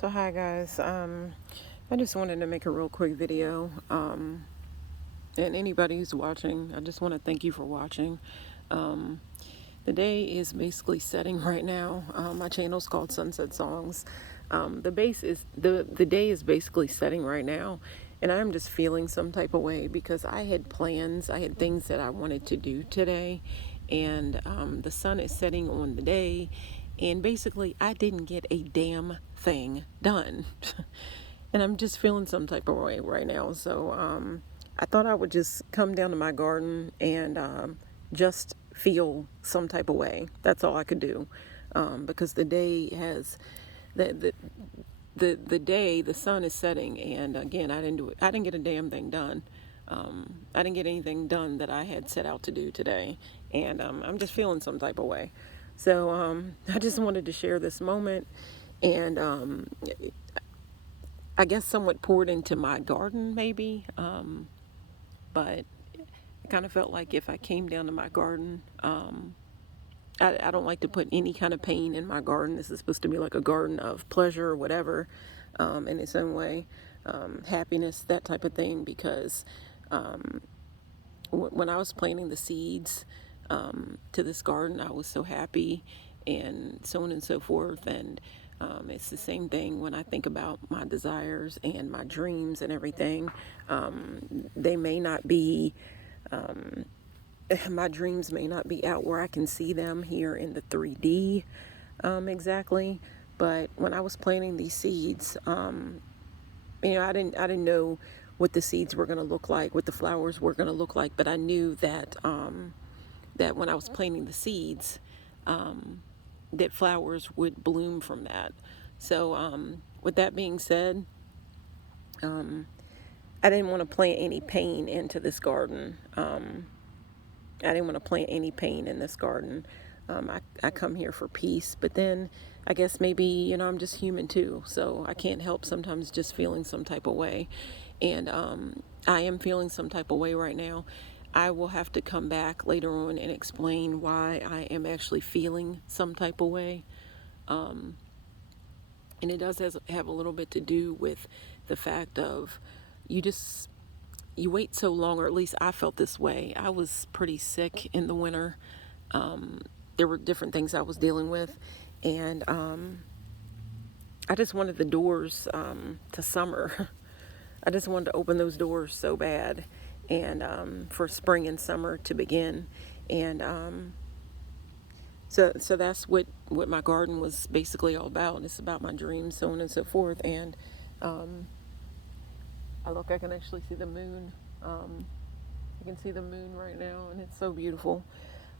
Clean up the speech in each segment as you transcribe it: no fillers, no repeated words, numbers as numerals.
So hi guys, I just wanted to make a real quick video, and anybody who's watching, I just want to thank you for watching. Um, the day is basically setting right now. My channel's called Sunset Songs. The day is basically setting right now, and I'm just feeling some type of way because I had plans, I had things that I wanted to do today, and the sun is setting on the day, and basically I didn't get a damn thing done. And I'm just feeling some type of way right now. So I thought I would just come down to my garden and just feel some type of way. That's all I could do, because the day has the day, the sun is setting, and again, I didn't get a damn thing done. I didn't get anything done that I had set out to do today, and I'm just feeling some type of way. So I just wanted to share this moment, and I guess somewhat poured into my garden, maybe. But I kind of felt like if I came down to my garden, I don't like to put any kind of pain in my garden. This is supposed to be like a garden of pleasure or whatever, in its own way, happiness, that type of thing. Because when I was planting the seeds to this garden, I was so happy, and so on and so forth. And it's the same thing when I think about my desires and my dreams and everything. They may not be, my dreams may not be out where I can see them here in the 3D exactly. But when I was planting these seeds, I didn't know what the seeds were going to look like, what the flowers were going to look like. But I knew that that when I was planting the seeds, that flowers would bloom from that. So with that being said, I didn't want to plant any pain into this garden. I didn't want to plant any pain in this garden. I come here for peace, but then I guess maybe, I'm just human too. So I can't help sometimes just feeling some type of way. And I am feeling some type of way right now. I will have to come back later on and explain why I am actually feeling some type of way. And it does have a little bit to do with the fact of you just you wait so long, or at least I felt this way. I was pretty sick in the winter. There were different things I was dealing with, and I just wanted the doors to summer. I just wanted to open those doors so bad, and for spring and summer to begin. And so that's what my garden was basically all about. It's about my dreams, so on and so forth. And I can actually see the moon. I can see the moon right now, and it's so beautiful.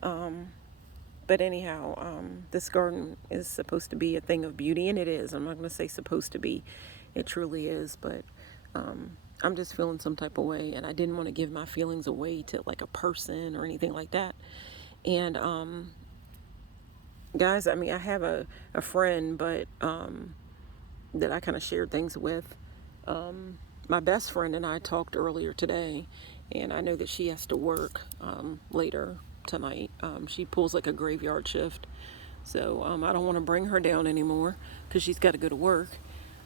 But anyhow, this garden is supposed to be a thing of beauty, and it is. I'm not going to say supposed to be. It truly is, but I'm just feeling some type of way, and I didn't want to give my feelings away to like a person or anything like that. And guys, I mean, I have a friend, but that I kind of shared things with. My best friend and I talked earlier today, and I know that she has to work later tonight. She pulls like a graveyard shift, so I don't want to bring her down anymore because she's got to go to work.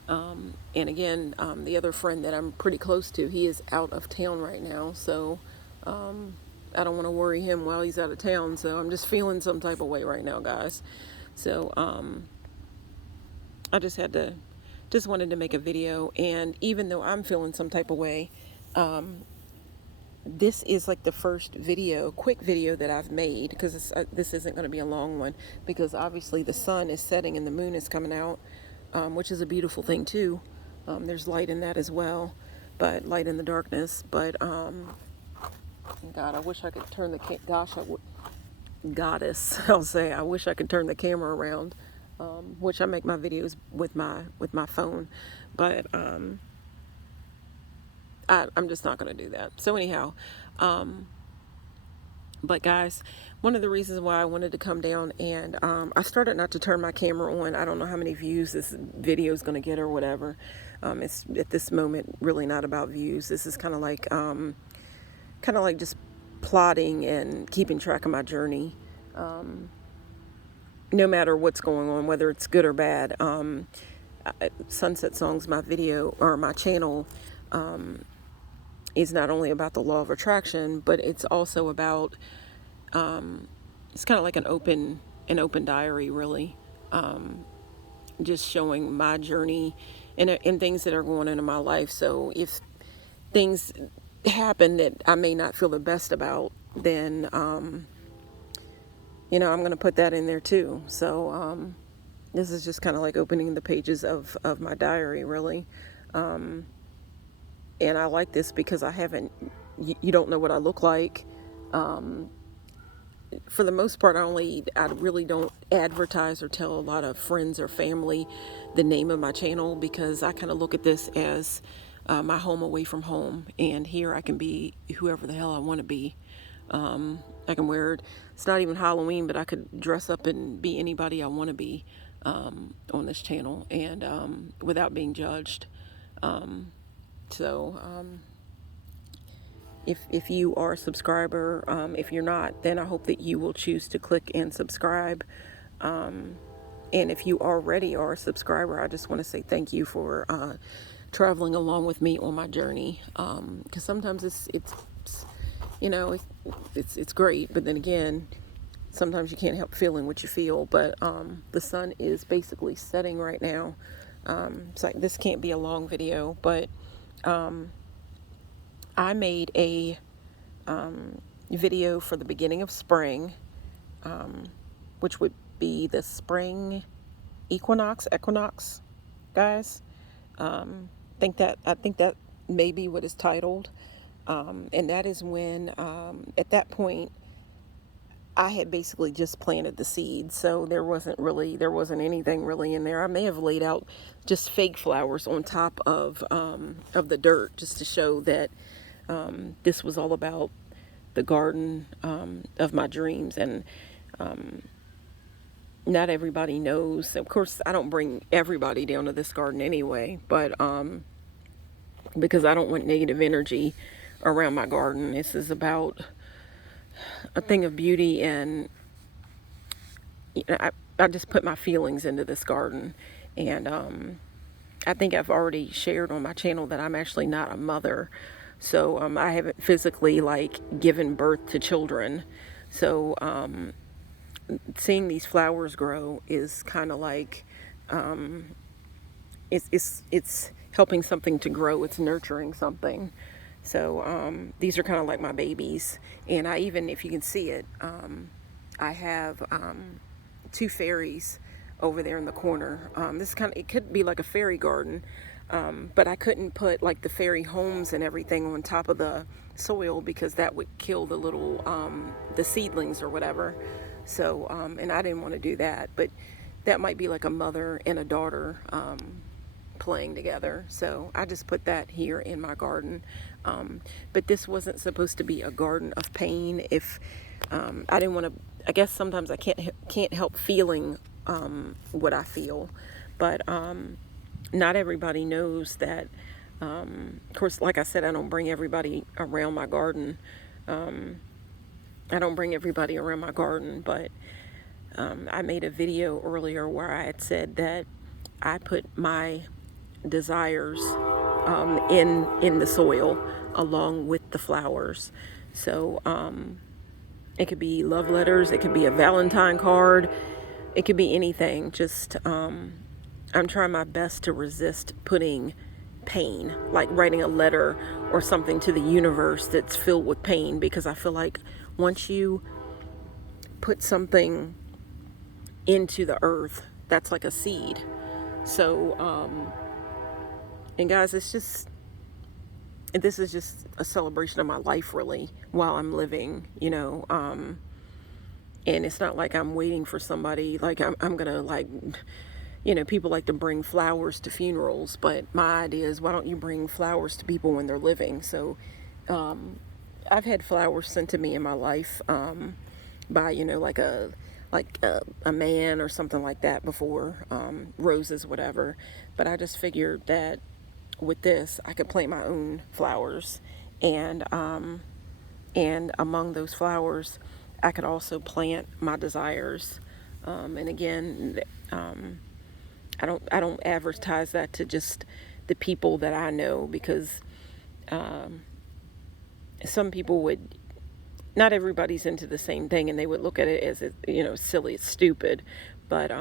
And again, the other friend that I'm pretty close to, he is out of town right now, so I don't want to worry him while he's out of town. So I'm just feeling some type of way right now, guys. So I just wanted to make a video. And even though I'm feeling some type of way, this is like the first quick video that I've made, because this isn't going to be a long one, because obviously the sun is setting and the moon is coming out, which is a beautiful thing too. There's light in that as well, but light in the darkness. But God, I wish I could turn goddess, I'll say, I wish I could turn the camera around, which I make my videos with my phone, but I'm just not going to do that. So anyhow, but guys, one of the reasons why I wanted to come down, and I started not to turn my camera on. I don't know how many views this video is going to get or whatever. It's at this moment really not about views. This is kind of like just plotting and keeping track of my journey, no matter what's going on, whether it's good or bad. Sunset Songs, my video or my channel, is not only about the law of attraction, but it's also about, it's kind of like an open diary, really. Just showing my journey and things that are going on in my life. So if things happen that I may not feel the best about, then, I'm going to put that in there too. So, this is just kind of like opening the pages of my diary, really. And I like this because you don't know what I look like. For the most part, I really don't advertise or tell a lot of friends or family the name of my channel, because I kind of look at this as my home away from home. And here I can be whoever the hell I want to be. I can wear it. It's not even Halloween, but I could dress up and be anybody I want to be on this channel, and without being judged. So if you are a subscriber, if you're not, then I hope that you will choose to click and subscribe. And if you already are a subscriber, I just want to say thank you for traveling along with me on my journey. Because sometimes it's you know it's great, but then again, sometimes you can't help feeling what you feel. But the sun is basically setting right now. So this can't be a long video, but I made a video for the beginning of spring, which would be the spring equinox, guys. I think that may be what is titled, and that is when, at that point, I had basically just planted the seed, so there wasn't anything really in there. I may have laid out just fake flowers on top of the dirt, just to show that this was all about the garden of my dreams. And not everybody knows. Of course, I don't bring everybody down to this garden anyway, but because I don't want negative energy around my garden. This is about a thing of beauty, and I just put my feelings into this garden. And I think I've already shared on my channel that I'm actually not a mother. So I haven't physically given birth to children. So seeing these flowers grow is kind of like, it's helping something to grow. It's nurturing something. So these are kind of like my babies. And I even, if you can see it, I have two fairies over there in the corner. It could be like a fairy garden, but I couldn't put the fairy homes and everything on top of the soil, because that would kill the little the seedlings or whatever. So and I didn't want to do that, but that might be like a mother and a daughter playing together. So I just put that here in my garden. But this wasn't supposed to be a garden of pain. If I didn't want to, I guess sometimes I can't help feeling what I feel, but not everybody knows that. Of course, like I said, I don't bring everybody around my garden. But I made a video earlier where I had said that I put my desires in the soil along with the flowers. So it could be love letters, it could be a Valentine card, it could be anything. Just I'm trying my best to resist putting pain, like writing a letter or something to the universe that's filled with pain, because I feel like once you put something into the earth, that's like a seed. So and guys, this is just a celebration of my life, really, while I'm living, and it's not like I'm waiting for somebody, I'm gonna people like to bring flowers to funerals, but my idea is, why don't you bring flowers to people when they're living? So I've had flowers sent to me in my life by a man or something like that before, roses, whatever. But I just figured that with this, I could plant my own flowers, and among those flowers, I could also plant my desires. And again, I don't advertise that to just the people that I know, because some people would, not everybody's into the same thing, and they would look at it as, silly, it's stupid. But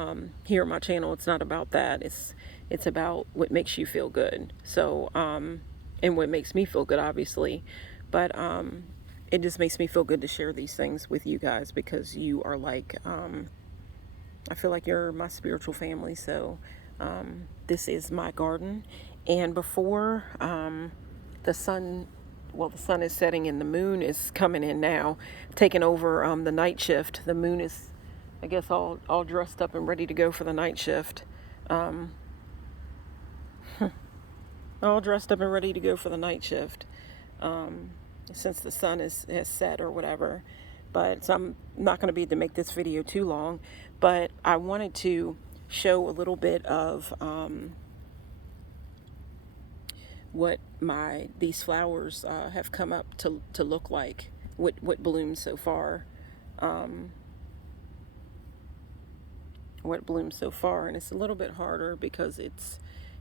here on my channel, it's not about that. It's about what makes you feel good. So and what makes me feel good, obviously. But it just makes me feel good to share these things with you guys, because you are like, I feel like you're my spiritual family. So this is my garden. And before the sun, the sun is setting and the moon is coming in now, taking over the night shift. The moon is, I guess, all dressed up and ready to go for the night shift. All dressed up and ready to go for the night shift, since the sun has set or whatever. But so I'm not going to be able to make this video too long, but I wanted to show a little bit of what these flowers have come up to look like, what blooms so far. What blooms so far, and it's a little bit harder because it's,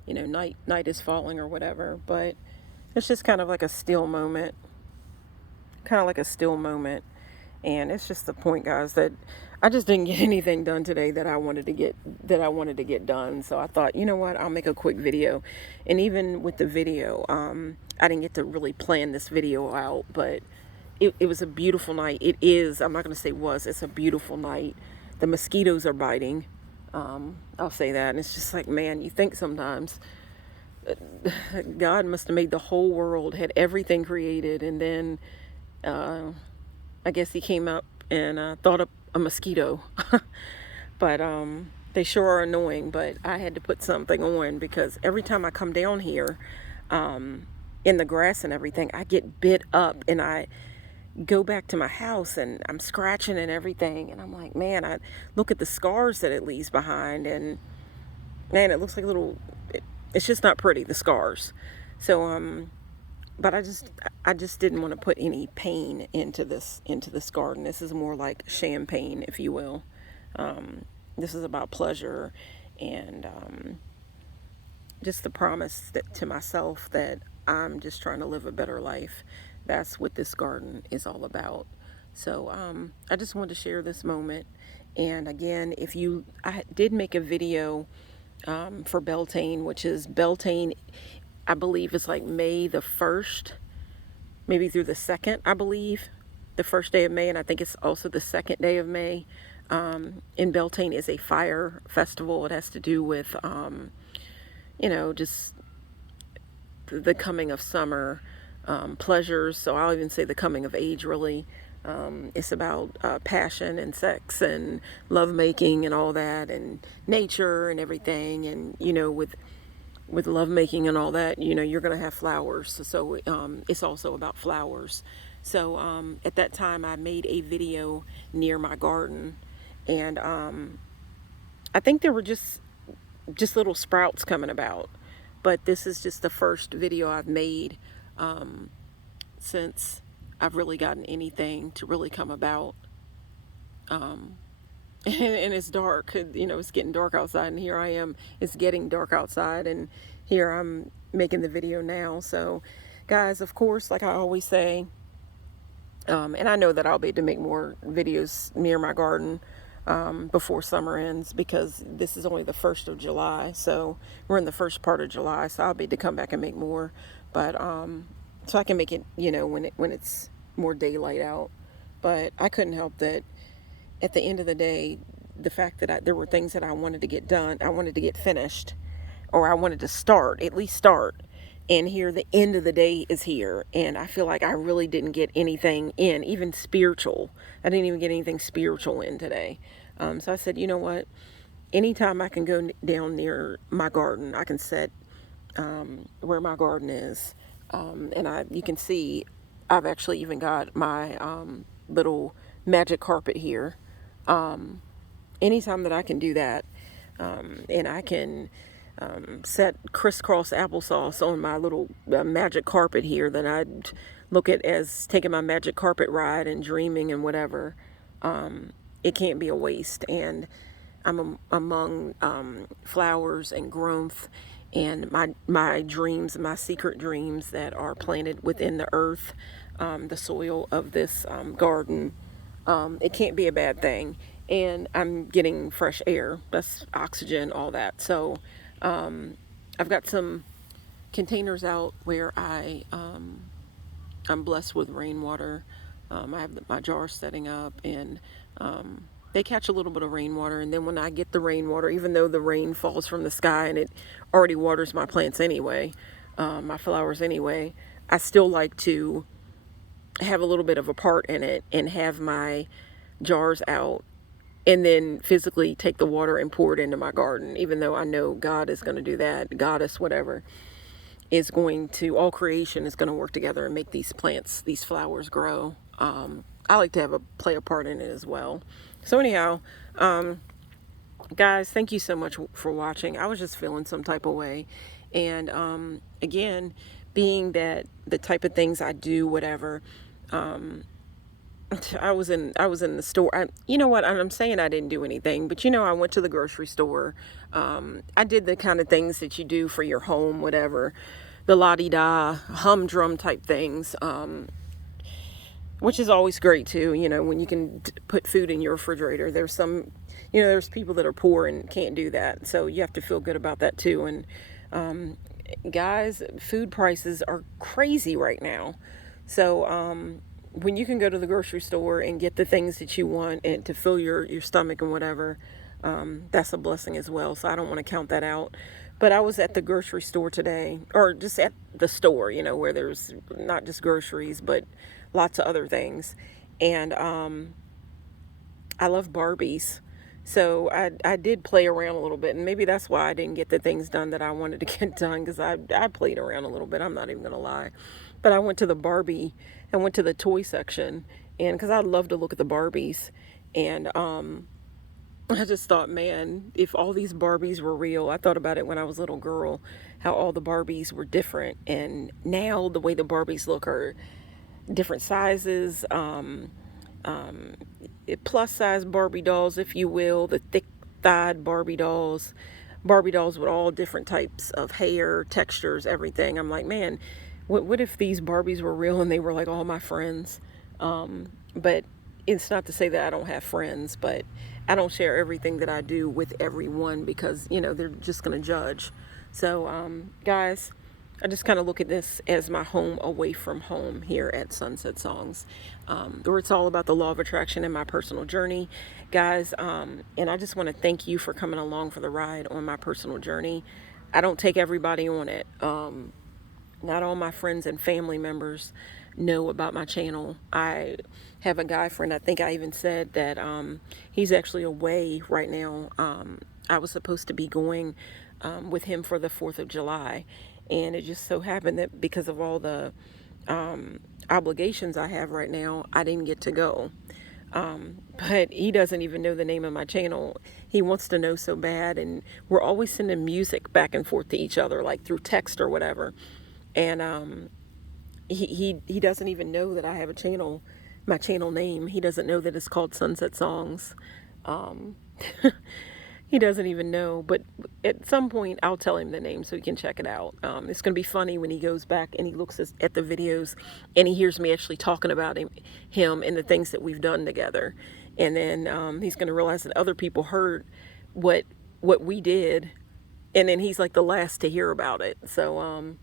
night is falling or whatever, but it's just kind of like a still moment, and it's just the point, guys, that I just didn't get anything done today that I wanted to get done. So I thought, you know what, I'll make a quick video. And even with the video, I didn't get to really plan this video out, but it was a beautiful night. It is, I'm not going to say was, it's a beautiful night. The mosquitoes are biting. I'll say that. And it's just like, man, you think sometimes God must have made the whole world, had everything created, and then I guess he came up and thought up a mosquito. But they sure are annoying. But I had to put something on, because every time I come down here in the grass and everything, I get bit up, and I go back to my house and I'm scratching and everything, and I'm like, man, I look at the scars that it leaves behind, and man, it looks like it's just not pretty, the scars. So but I just didn't want to put any pain into this garden. This is more like champagne, if you will. This is about pleasure, and just the promise to myself that I'm just trying to live a better life. That's what this garden is all about. So I just wanted to share this moment. And again, I did make a video for Beltane, which is Beltane, I believe it's like May the 1st, maybe through the 2nd, I believe. The first day of May, and I think it's also the 2nd day of May. And Beltane is a fire festival. It has to do with, just the coming of summer, pleasures. So I'll even say the coming of age, really. It's about passion and sex and lovemaking and all that, and nature and everything. And with lovemaking and all that, you're gonna have flowers. So it's also about flowers. So at that time, I made a video near my garden, and I think there were just little sprouts coming about. But this is just the first video I've made since I've really gotten anything to really come about. And it's dark, it's getting dark outside, and here I am, it's getting dark outside, and here I'm making the video now. So guys, of course, like I always say, and I know that I'll be able to make more videos near my garden before summer ends, because this is only the 1st of July, so we're in the first part of July, so I'll be able to come back and make more. But so I can make it, when it's more daylight out. But I couldn't help that at the end of the day, the fact that there were things that I wanted to get done, I wanted to get finished, or I wanted to at least start. And here, the end of the day is here, and I feel like I really didn't get anything in, even spiritual. I didn't even get anything spiritual in today. So I said, you know what? Anytime I can go down near my garden, I can sit where my garden is, and you can see I've actually even got my little magic carpet here. Anytime that I can do that, and I can set crisscross applesauce on my little magic carpet here, that I'd look at as taking my magic carpet ride and dreaming and whatever. It can't be a waste. And among flowers and growth, and my dreams, my secret dreams that are planted within the earth, the soil of this garden. It can't be a bad thing. And I'm getting fresh air, that's oxygen, all that. So I've got some containers out where I'm blessed with rainwater. I have my jars setting up, and they catch a little bit of rainwater. And then when I get the rainwater, even though the rain falls from the sky and it already waters my plants anyway, my flowers anyway, I still like to have a little bit of a part in it and have my jars out and then physically take the water and pour it into my garden, even though I know God is going to do that, goddess, whatever, is going to, all creation is going to work together and make these plants, these flowers grow. I like to play a part in it as well. So anyhow, guys, thank you so much for watching. I was just feeling some type of way. And again, being that the type of things I do, whatever, I was in the store. You know what? I'm saying I didn't do anything, but I went to the grocery store. I did the kind of things that you do for your home, whatever, the la-di-da, humdrum type things, which is always great too. When you can put food in your refrigerator. There's some, there's people that are poor and can't do that, so you have to feel good about that too. And guys, food prices are crazy right now, so when you can go to the grocery store and get the things that you want and to fill your stomach and whatever, that's a blessing as well. So I don't want to count that out. But I was at the grocery store today, or just at the store, where there's not just groceries, but lots of other things. And I love Barbies. So I did play around a little bit, and maybe that's why I didn't get the things done that I wanted to get done, because I played around a little bit. I'm not even going to lie. But I went to I went to the toy section, and because I love to look at the Barbies, and I just thought, man, if all these Barbies were real, I thought about it when I was a little girl, how all the Barbies were different, and now the way the Barbies look are different sizes, plus size Barbie dolls, if you will, the thick thighed Barbie dolls with all different types of hair, textures, everything. I'm like, man, what if these Barbies were real and they were like all my friends? But it's not to say that I don't have friends, but I don't share everything that I do with everyone, because they're just going to judge. So guys, I just kind of look at this as my home away from home here at Sunset Songs, where it's all about the law of attraction and my personal journey, guys. And I just want to thank you for coming along for the ride on my personal journey. I don't take everybody on it. Not all my friends and family members know about my channel. I have a guy friend, I think I even said that he's actually away right now. I was supposed to be going with him for the 4th of July. And it just so happened that because of all the obligations I have right now, I didn't get to go. But he doesn't even know the name of my channel. He wants to know so bad. And we're always sending music back and forth to each other, like through text or whatever. And he doesn't even know that I have a channel, my channel name. He doesn't know that it's called Sunset Songs. He doesn't even know, but at some point I'll tell him the name so he can check it out. It's going to be funny when he goes back and he looks at the videos and he hears me actually talking about him and the things that we've done together. And then he's going to realize that other people heard what we did, and then he's like the last to hear about it. So,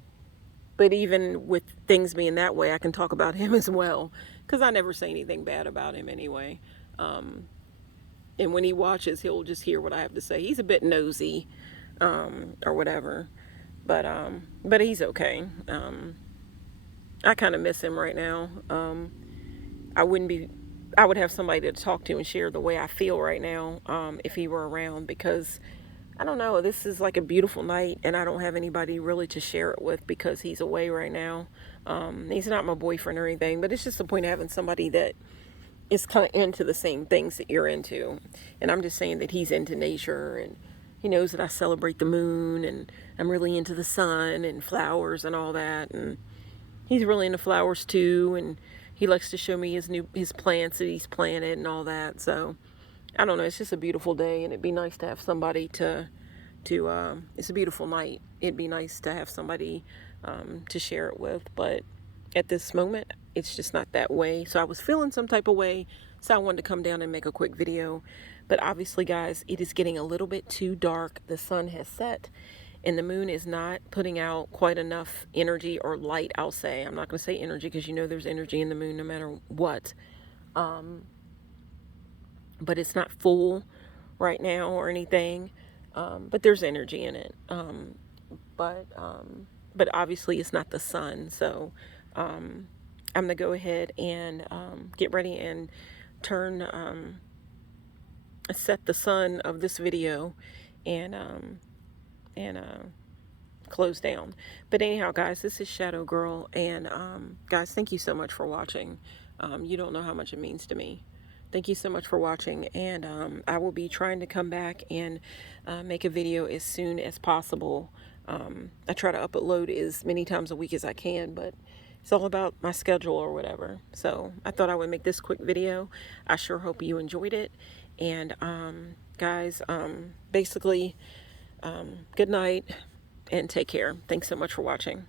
but even with things being that way, I can talk about him as well, because I never say anything bad about him anyway. And when he watches, he'll just hear what I have to say. He's a bit nosy, or whatever, but he's okay. I kind of miss him right now. I would have somebody to talk to and share the way I feel right now, if he were around, because I don't know, this is like a beautiful night and I don't have anybody really to share it with because he's away right now. He's not my boyfriend or anything, but it's just the point of having somebody that is kind of into the same things that you're into. And I'm just saying that he's into nature, and he knows that I celebrate the moon, and I'm really into the sun and flowers and all that. And he's really into flowers too, and he likes to show me his plants that he's planted and all that. So I don't know, it's just a beautiful day, and it'd be nice to have somebody it's a beautiful night. It'd be nice to have somebody to share it with, but at this moment, it's just not that way. So I was feeling some type of way, so I wanted to come down and make a quick video. But obviously, guys, it is getting a little bit too dark. The sun has set, and the moon is not putting out quite enough energy or light, I'll say. I'm not going to say energy because you know there's energy in the moon no matter what. But it's not full right now or anything. But there's energy in it. But obviously it's not the sun. So I'm gonna go ahead and get ready and turn set the sun of this video and and close down. But anyhow, guys, this is Shadow Girl, and guys, thank you so much for watching. You don't know how much it means to me. Thank you so much for watching, and I will be trying to come back and make a video as soon as possible. I try to upload as many times a week as I can, but it's all about my schedule or whatever. So I thought I would make this quick video. I sure hope you enjoyed it. And guys, basically, good night and take care. Thanks so much for watching.